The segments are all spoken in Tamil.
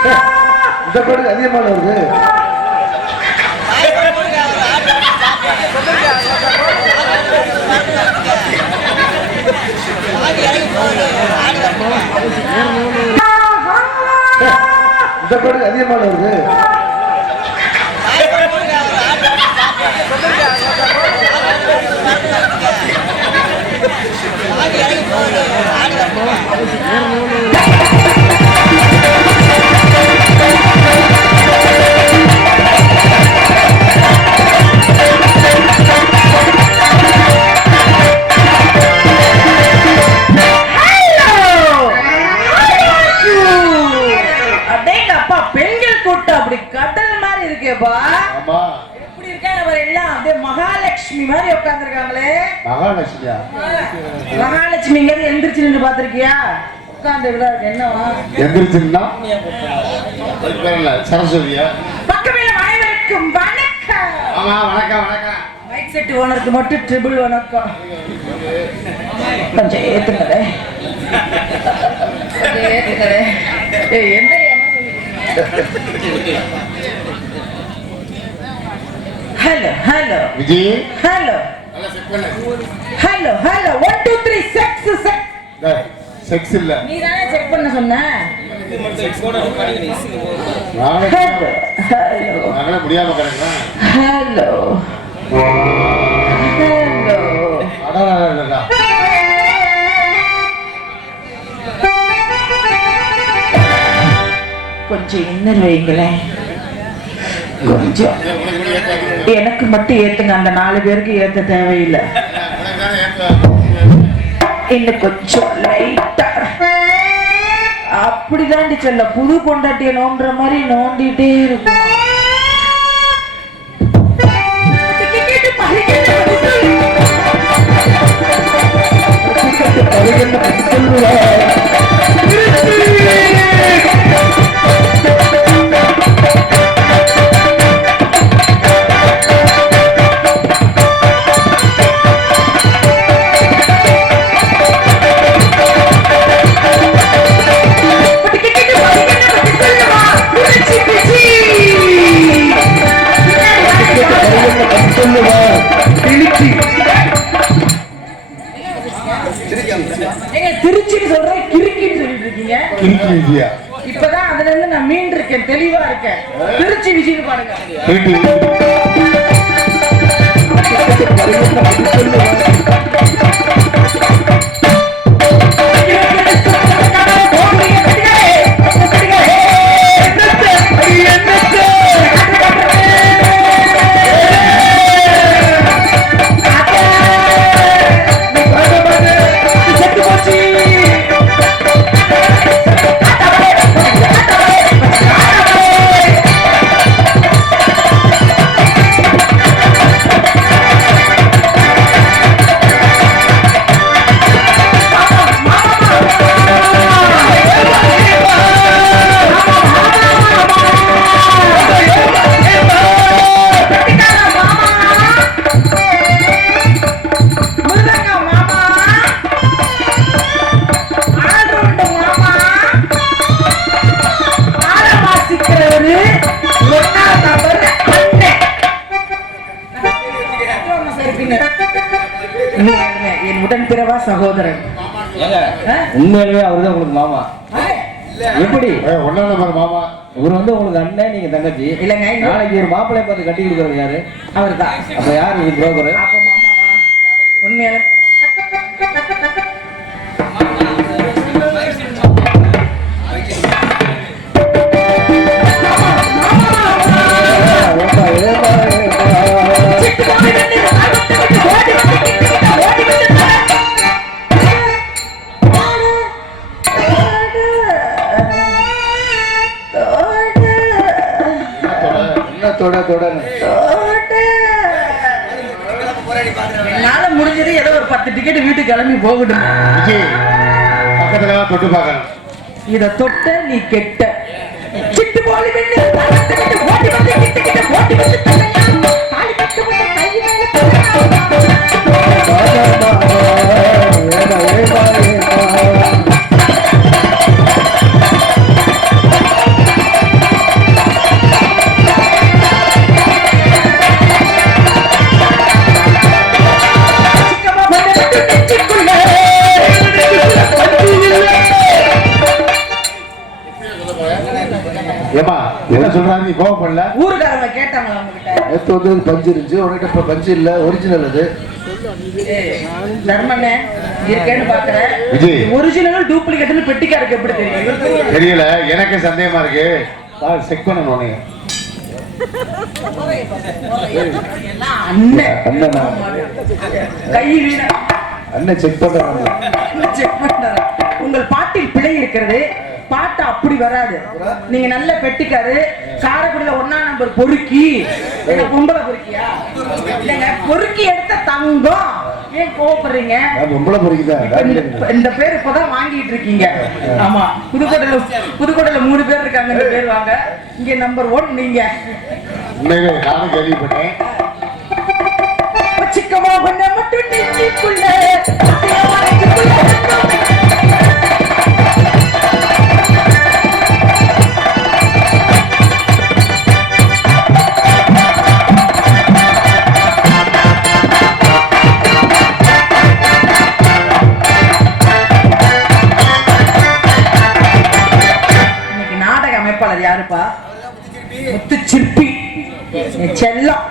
இந்த பாட்டு அதிகமான வருது. இந்த பாட்டு அதிகமான வருது. அடேங்க உட்கார்ந்து விட என்னவா எந்திரிச்சுன்னா சரஸ்வதியா? பக்கமே அனைவருக்கும் வணக்கம். ஆமா வணக்கம் வணக்கம். மைக் செட் ஓனருக்கு மட்டும் ட்ரிபிள் வணக்கம். கொஞ்சம் ஏத்துங்களே. ஏய் என்ன ஹலோ ஹலோ விஜய்? ஹலோ நல்லா செக் பண்ணு. Hello hello one two three checks checks checks இல்ல. நீ தானே செக் பண்ண சொன்ன? முடியாம கிடக்குறேன் ஹலோ. ஹலோ. கொஞ்சம் இன்னர் வைங்களேன் கொஞ்சம். எனக்கு மட்டும் ஏத்துங்க. அந்த நாலு பேருக்கு ஏத்த தேவையில்லை. இன்னும் கொஞ்சம் லைட்டா அப்படிதான் சொல்ல. புது பொண்டாட்டிய நோண்டுற மாதிரி நோண்டிட்டே இருக்கும். ஏங்க, திருச்சின்னு சொல்றேன் கிறுக்கின்னு சொல்லிட்டு இருக்கீங்க கிறுக்கி விஜயா. இப்பதான் அதுல இருந்து நான் இருக்கேன் தெளிவா இருக்கேன். திருச்சி விஷயம் பாருங்க. என் உடன் பிறவா சகோதரன்? உண்மையிலுமே அவர் தான் உங்களுக்கு மாமா. எப்படி? ஒண்ணாம் நம்பர் மாமா. இவர் வந்து உங்களுக்கு அண்ணன் நீங்க தங்கச்சி. இல்லைங்க, நாளைக்கு ஒரு மாப்பிள்ளை பார்த்து கட்டி கொடுக்கறது யாரு? அவர்தான். அப்ப யாரு இது புரோக்கர் அப்ப கிளம்பி போகட்டும். விஜய் பக்கத்துல தொட்டு பார்க்கணும். இத தொட்ட நீ கெட்ட. சிட்டு போலி கிட்ட கிட்ட வந்து வந்து பஞ்சு இருந்துச்சு. உனக்கிட்ட இப்ப பஞ்சு இல்ல. ஒரிஜினல் அது. ஏய், தர்மண்ணே இருக்கேன்னு பாக்குறேன் விஜய். ஒரிஜினல் டூப்ளிகேட்னு பெட்டிக்காருக்கு எப்படி தெரியும்? தெரியல. எனக்கு சந்தேகமா இருக்கு. செக் பண்ணணும். அண்ணன்? செக் பண்றாங்க உங்கள் பாட்டில் பிழை இருக்கிறது. பாட்டு அப்படி வராது. நீங்க நல்ல பெட்டிக்காரு காரைக்குடியில ஒன்னா நம்பர் பொறுக்கி. பொம்பளை பொறுக்கியா? இல்லைங்க பொறுக்கி எடுத்த தங்கம். ஏன் கோவப்படுறீங்க? பொம்பளை பொறிக்குதான் இந்த- பேர் இப்பதான் வாங்கிட்டு இருக்கீங்க. ஆமா புதுக்கோட்டையில புதுக்கோட்டையில மூணு பேர் இருக்காங்க இந்த பேர் வாங்க. இங்க நம்பர் ஒன் நீங்க. உண்மையிலே நானும் கேள்விப்பட்டேன். சிக்கமா பண்ண மட்டும் நெஞ்சிக்குள்ள யாருப்பா முத்து சிற்பி. செல்லம்.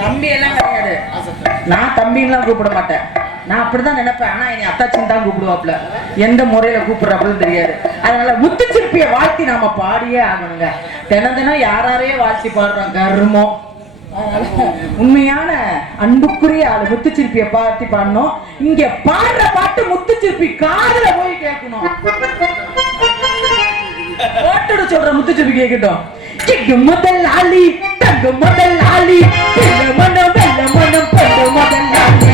தம்பி எல்லாம் கிடையாது. நான் தம்பின்லாம் கூப்பிட மாட்டேன். நான் அப்படிதான் நினைப்பேன். ஆனா என்னை அத்தாச்சின் தான் கூப்பிடுவாப்ல எந்த முறையில கூப்பிடுறாப்புல தெரியாது. அதனால முத்து சிற்பியை வாழ்த்தி நாம பாடியே ஆகணுங்க. தினம் தினம் யாராரையே வாழ்த்தி பாடுறோம். கர்மம். உண்மையான அன்புக்குரிய ஆளு முத்து சிற்பியை பாத்தி பாடணும். இங்க பாடுற பாட்டு முத்து சிற்பி காதுல போய் கேட்கணும். சொல்ற முத்துச்செவி கேட்கட்டும் கிட்டு முதல் ஆளி தங்க முதல் ஆளி வெள்ள மனம் வெள்ள மனம் பொண்ணு முதல் ஆளி.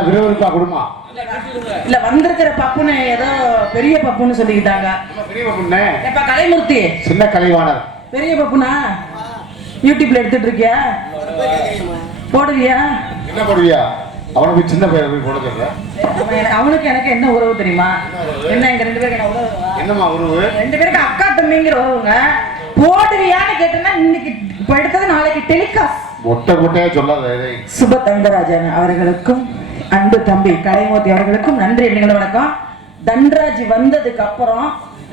நல்ல விறுவிறுப்பா கொடுமா. இல்ல வந்திருக்கிற பப்புன்னு ஏதோ பெரிய பப்புன்னு சொல்லிக்கிட்டாங்க. பெரிய பொண்ணு எப்ப கலைமூர்த்தி? சின்ன கலைவாணர். பெரிய பப்புனா? யூடியூப்ல எடுத்துட்டு இருக்கியா போடுவியா? என்ன போடுவியா? அவனுக்கு சின்ன பையன் போய் போட சொல்ற. அவனுக்கு எனக்கு என்ன உறவு தெரியுமா? என்ன எங்க ரெண்டு பேருக்கு என்ன உறவு? என்னம்மா உருவு ரெண்டு பேருக்கு அக்கா தம்பிங்கிற உறவுங்க. போடுவியான்னு கேட்டேன்னா இன்னைக்கு இப்ப எடுத்தது நாளைக்கு டெலிகாஸ்ட். மொட்டை மொட்டையா சொல்லாத சுப தங்கராஜன் அவர்களுக்கும் அன்பு தம்பி கலைமூர்த்தி அவர்களுக்கும் நன்றி எண்ணுங்கள வணக்கம். தன்ராஜ் வந்ததுக்கு அப்புறம்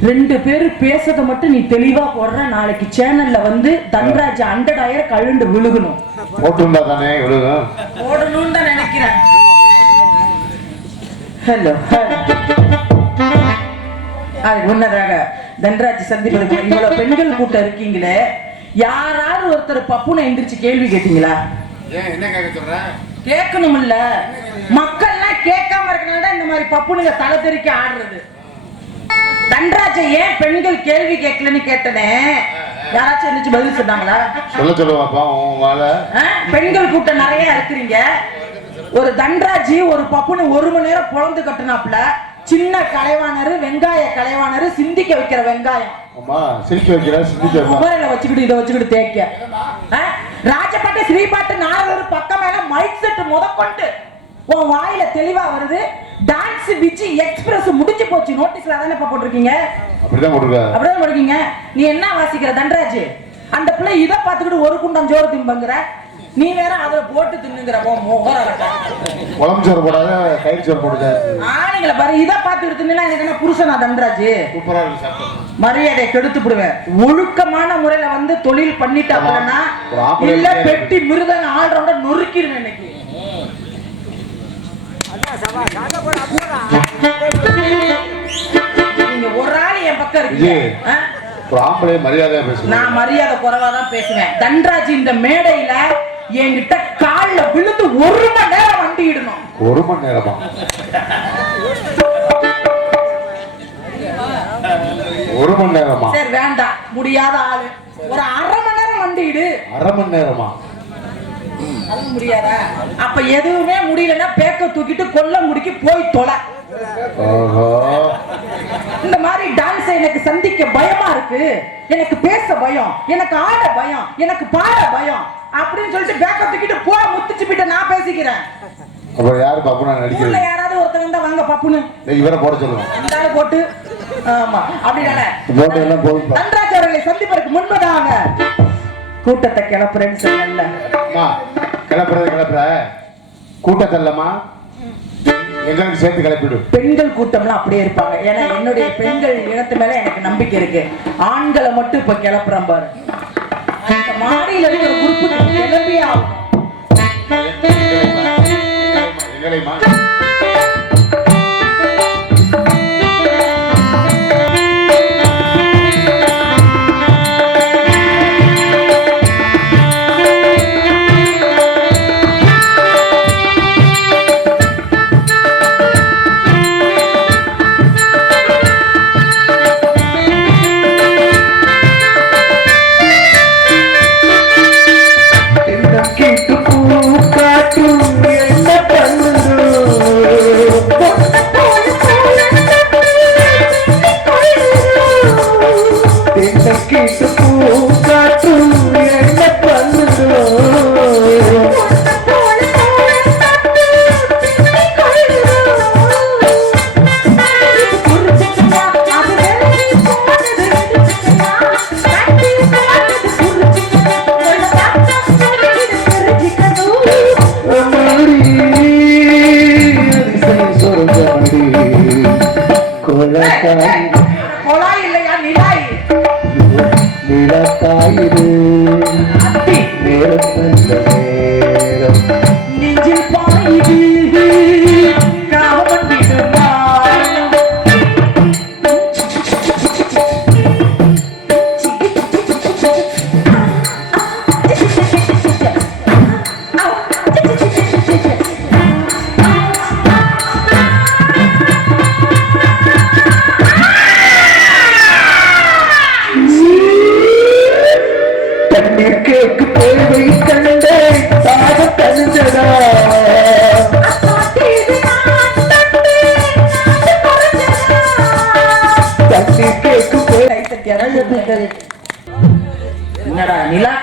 ரெண்டு பேரும் பேசுறத மட்டும் நீ தெளிவா போடுற. நாளைக்கு சேனல்ல வந்து தன்ராஜ் ஹண்ட்ரட் ஆயிரம் கழுண்டு விழுகணும். போட்டுண்டா தானே விழுகும் போடணும்னு தான் நினைக்கிறேன். ஹலோ அது முன்னதாக தன்ராஜ் சந்திப்பதற்கு இவ்வளவு பெண்கள் கூட்டம் இருக்கீங்களே. யாராவது ஒருத்தர் பப்புனை எந்திரிச்சு கேள்வி கேட்டீங்களா? ஏன் என்ன கேட்க சொல்ற கேட்கணும்ல. மக்கள்லாம் கேட்காம இருக்கனால இந்த மாதிரி பப்புனுங்க தலை தெறிக்க ஆடுறது. தன்ராஜை ஏன் பெண்கள் கேள்வி கேட்கலன்னு கேட்டனே? யாராச்சும் இருந்துச்சு பதில் சொன்னாங்களா? சொல்ல சொல்லுவாப்பா? பெண்கள் கூட்டம் நிறைய இருக்கிறீங்க. ஒரு தன்ராஜி ஒரு பப்புனு ஒரு மணி நேரம் பொழந்து கட்டுனாப்புல. சின்ன கலைவாணரு வெங்காய கலைவாணரு சிந்திக்க வைக்கிற வெங்காயம். அம்மா சிரிக்க வைக்கிற சிந்திக்க வைப்பா மொபைல வச்சுக்கிட்டு இதை வச்சுக்கிட்டு தேய்க்க. ஆ? ராஜபாட்டு ஸ்ரீபாட்டு மைக் செட் முதற்கொண்டு. உன் வாயில தெளிவா வருது. டான்ஸ் பிச்சு எக்ஸ்பிரஸ் முடிஞ்சு போச்சு. நோட்டீஸ்ல தானே இப்ப போட்டிருக்கீங்க? அப்படிதான் நீ என்ன வாசிக்கிற தண்டராஜ் அந்த பிள்ளை இதை பார்த்துக்கிட்டு ஒரு குண்டம் ஜோறு திம்பங்கிற நீ வேற அதுல போட்டு தின்னுங்கிறப்போ முகர குழம்பு சோறு போடாத கயிறு சோறு போடுது ஆணைங்களை பாரு இதை பார்த்து தின்னா எனக்கு என்ன புருஷனா தண்டராஜு சூப்பரா இருக்கு சாப்பிட்டு. மரியாதையை கெடுத்து விடுவேன். ஒழுக்கமான முறையில வந்து தொழில் பண்ணிட்டு அப்படின்னா இல்ல? பெட்டி மிருதங்க ஆள்றவங்க நொறுக்கிடுவேன் இன்னைக்கு. நீங்க ஒரு ஆள் என் பக்கம் இருக்கீங்க. நான் மரியாதை குறைவா தான் பேசுவேன். தன்ராஜ் இந்த மேடையில என்கிட்ட கால்ல விழுந்து ஒரு மணி நேரம் வண்டி இடணும் ஒரு மணி நேரமா? ஒரு மணி நேரமா? சரி வேண்டாம் முடியாத ஆளு. ஒரு அரை மணி நேரம் வண்டி இடு. அரை மணி நேரமா? முடியாதா? அப்ப எதுவுமே முடியலன்னா பேக்க தூக்கிட்டு கொல்லங்குடிக்கு போய் தொலை. இந்த மாதிரி டான்ஸ் எனக்கு சந்திக்க பயமா இருக்கு. எனக்கு பேச பயம். எனக்கு ஆட பயம். எனக்கு பாட பயம். அப்படின்னு சொல்லிட்டு பேக்க தூக்கிட்டு போ முத்துச்சு பிட்ட நான் பேசிக்கிறேன். அப்புறம் யாரு பாப்பு நான் யாராவது ஒருத்தங்க இருந்தா வாங்க பாப்புன்னு. இவரை போட சொல்லுங்க. ஆளு போட்டு. ஆமா அப்படிதானே? அவர்களை சந்திப்பதற்கு முன்பதாக கூட்டத்தை கிளப்புறேன்னு சொன்னேன்ல. அம்மா கிளப்புறது கிளப்புற. கூட்டத்தல்லம்மா? எங்களுக்கு சேர்த்து கிளப்பிடு. பெண்கள் கூட்டம்லாம் அப்படியே இருப்பாங்க. ஏன்னா என்னுடைய பெண்கள் இனத்து மேல எனக்கு நம்பிக்கை இருக்கு. ஆண்களை மட்டும் இப்ப கிளப்புறேன் பாரு. மாடியில இருக்கிற குரூப்புக்கு கிளம்பியே எங்களைமா கொலாய்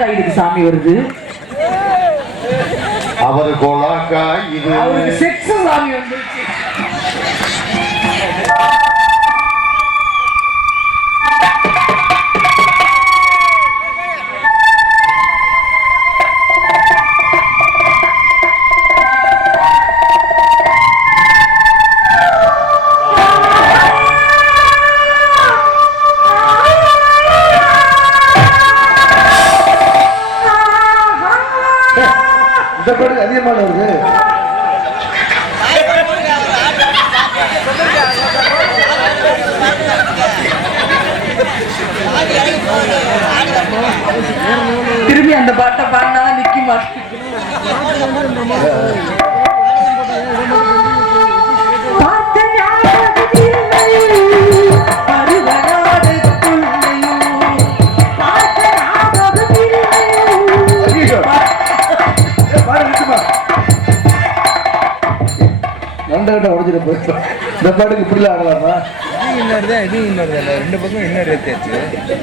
நிலா கைதுக்கு சாமி வருது. அவர் கோலாக்கா இது அவருக்கு செக்ஸ் சாமி வந்துருச்சு. அந்த பாட்டை பாடினாதான் நிக்க மாட்டேன் நண்டகிட்ட உடஞ்சிட்டு போயிடும் இந்த பாட்டுக்கு இப்படிலாம் ஆடலாமா இது இன்னொரு தான் இது இன்னொரு தான் ரெண்டு பக்கம் இன்னொரு எடுத்தாச்சு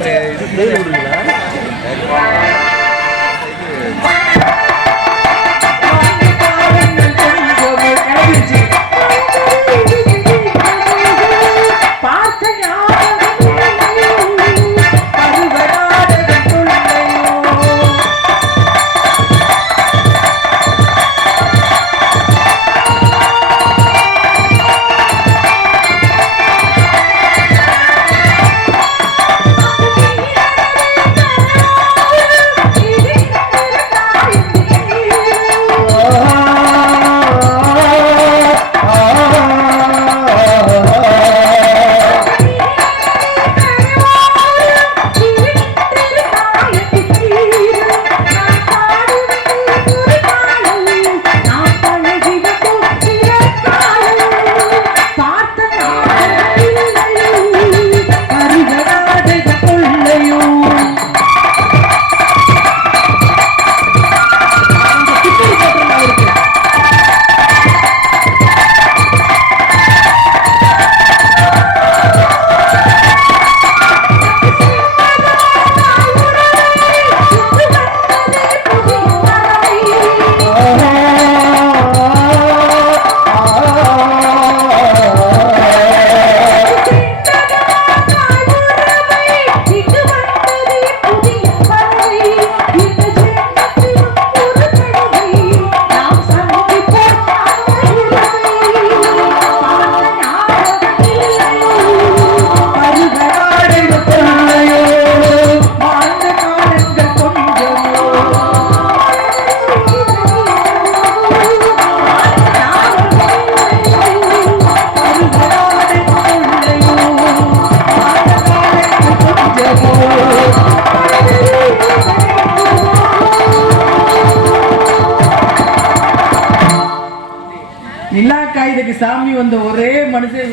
வந்த ஒரே மனுஷன்